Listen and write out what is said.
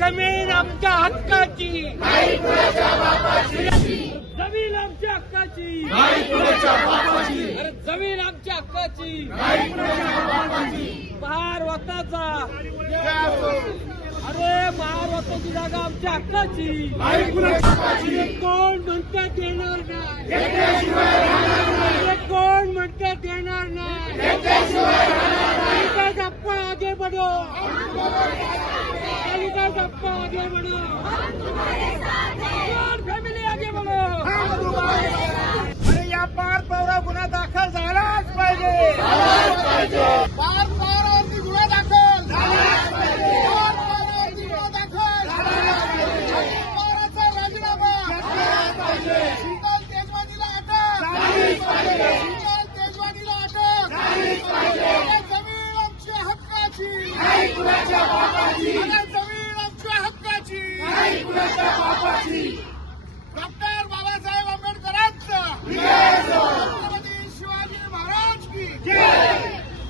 जमीन आमच्या हक्काची, जमीन आमच्या हक्काची, जमीन आमच्या हक्काची, महाराष्ट्राचा, अरे महाराष्ट्राची जागा आमच्या हक्काची. कोण म्हणतात देणार नाही, कोण म्हणतात देणार नाही. गप्पा आगे बढ़ो, गप्पा आगे बढ़ो, फॅमिली आगे बढ़ो. अरे या पार पौरा गुन्हा दाखल झालाच पाहिजे, पार पौरावरती गुन्हा दाखल झालाच पाहिजे, पार पौरावरती गुन्हा दाखल झालाच पाहिजे, पौराचा राजीनामा झालाच पाहिजे, शीतल तेजवानीला अटक झालीच पाहिजे, शीतल तेजवानीला अटक झालीच पाहिजे. जमीन आमच्या हक्काची, कुणाच्या बापाची, जमीन आमच्या हक्काची, कुणाच्या बापाची.